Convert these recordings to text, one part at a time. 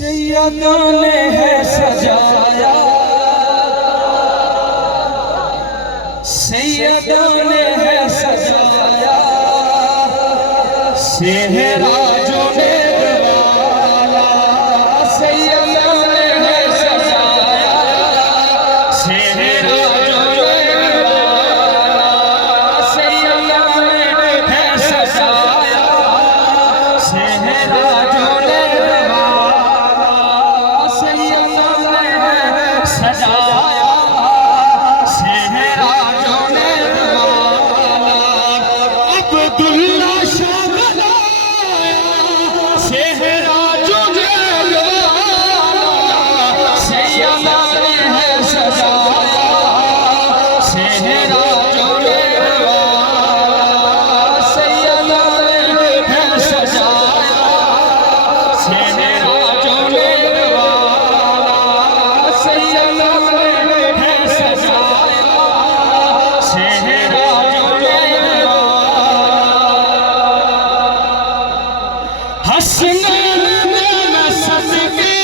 सैयदों ने है सजाया, सैयदों ने है सजाया, सेहरा जो वाला, सैयदों ने है सजाया, सेहरा जो वाला, सैयदों ने है सजाया, सेहरा जो सजाया, सेहरा जो वाला, अब्दुल्ला शाह बनाया, सेहरा जो वाला, सैयदा ने है सजाया, सेहरा जो वाला, सैयदा ने है सजाया, सेहरा जो हसनैन में सदके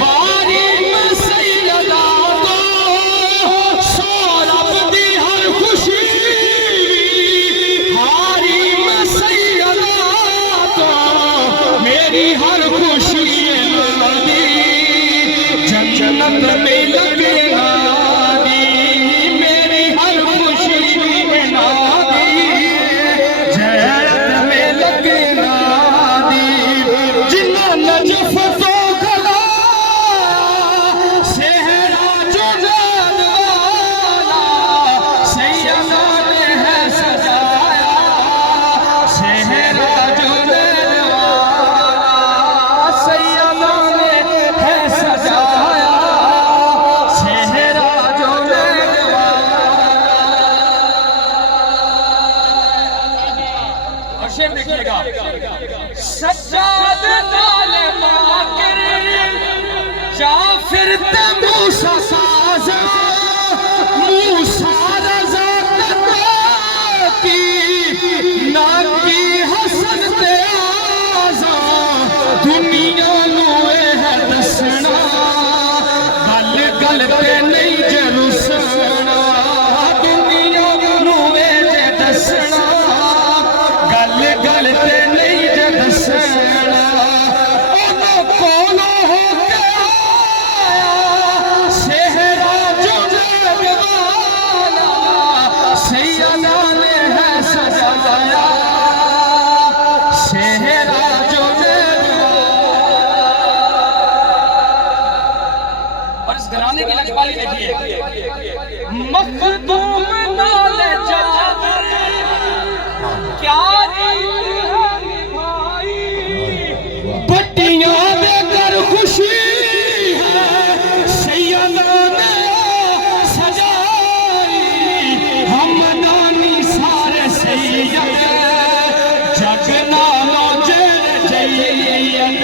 वारी में सैयदा को, सौरभ दी हर खुशी हारी में सैयदा को, मेरी हर खुशी लगी जन्नत में लगे नादी, मेरी हर खुशी नादी जन्नत में लगे नादी, जिन्ना नजफ तो गला, सेहरा जो वाला, सैयदा ने है सजाया, सेहरा जो वाला, सैयदा ने है सजाया, सेहरा जो वाला। और शेर देखिएगा, सज्जाद नाल माकर या फिर मूसा साजा, मूसा रज़ा की ना की हसन ते आजा, दुनिया नूए है दसना, गल गल पे नहीं जरुसना, दुनिया नूए जे दसना, गल गल पे नहीं जे दसना, ओनो कोलो हो के आया, सेहरा जो वाला, सैयदा ने है सजाया, सेहरा जो वाला। और इस घराने की लजपाली देखिए, मखदूम नाल जादर क्या पट्टियां देकर खुशी है, सैयदा ने सजाई, हम नानी सारे सैयद, जग नालो जेर जैयद,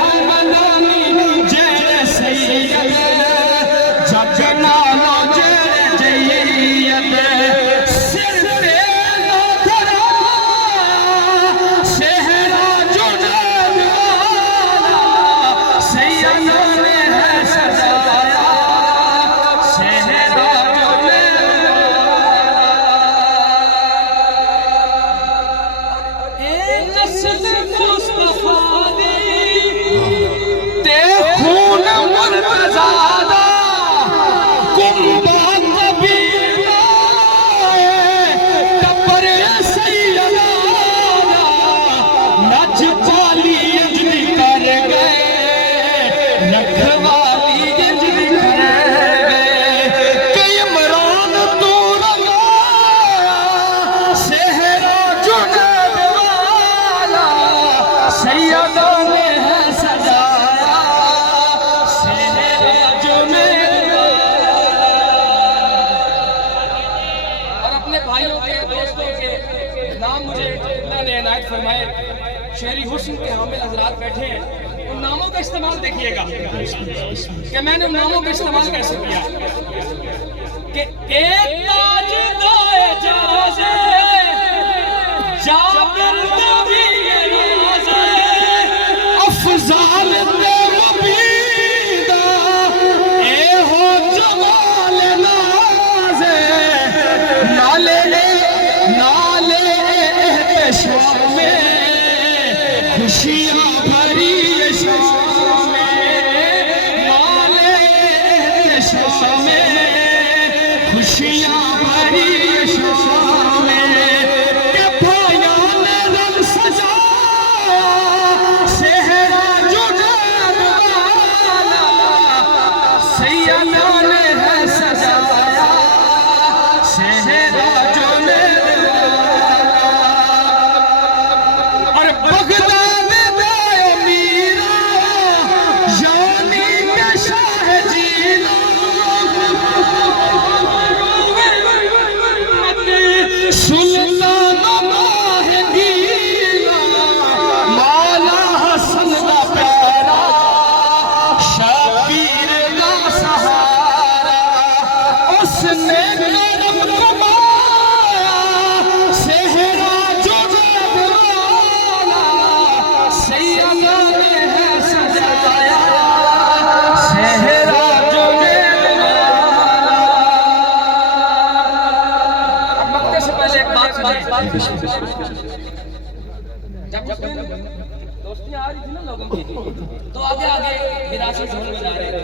हम नानी जेर सैयद, जग नालो जेर जैयद, सिर पे ना धरा, सेहरा जो वाला, सैयदा ने है सजाया, सेहरा जो वाला। ए नस्ल मुस्तफा दी ते खून मुर्तज़ा दा, कुंबा कबीला टब्बर सैयदा दा, नच पाली अंजली कर गए, रखवाली अंजली कर गए, कई इमरान तू रवाया, सेहरा जो वाला, सैयदा ने है सजाया, सेहरा जो वाला। और अपने भाइयों के दोस्तों के नाम मुझे अल्लाह ने इनायत फरमाए, शेरी हुस्न के हामिल हजरात बैठे हैं, उन नामों का इस्तेमाल देखिएगा कि मैंने उन नामों का इस्तेमाल कैसे किया, कि एक ताज दाए जाज़े, जाबिर नबी राज़े, अफ़ज़ा लाल ते मुबीदा ए हो जमाल नाज़े नाले नाले एहतशाम में खुशियाँ भरी शाम में नाले एहतशाम में खुशियाँ भरी शाम में के भाइयों ने रंग सजाया सेहरा जुनैद वाला सैयदा ने है सजाया सेहरा जुनैद वाला और बगदाद दे मीरा यानी के शाह जीना सुल्तान माहिगीना मौला हसन दा प्यारा शबीर दा सहारा उसने करम कमाया सेहरा जुनैद वाला सैयदा ने है सजाया सेहरा जुनैद वाला। अब मक्ते से पहले एक बात सुनिए। जब दोस्तियां आ रही थी ना लोगों की, तो आगे आगे विरासत ढोल बजा रहे थे,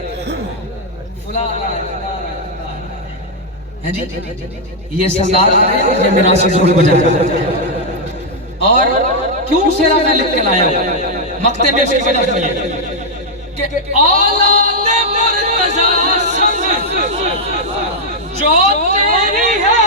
फुला आ रहा है, हैं जी, ये सरदार आ रहे हैं, ये विरासत ढोल बजा रहे हैं। और क्यों शेरा मैं लिख के लाया हूं मक्ते में, इसकी वजह सुनिए कि औलाद मुर्तजा संग जो तेरी है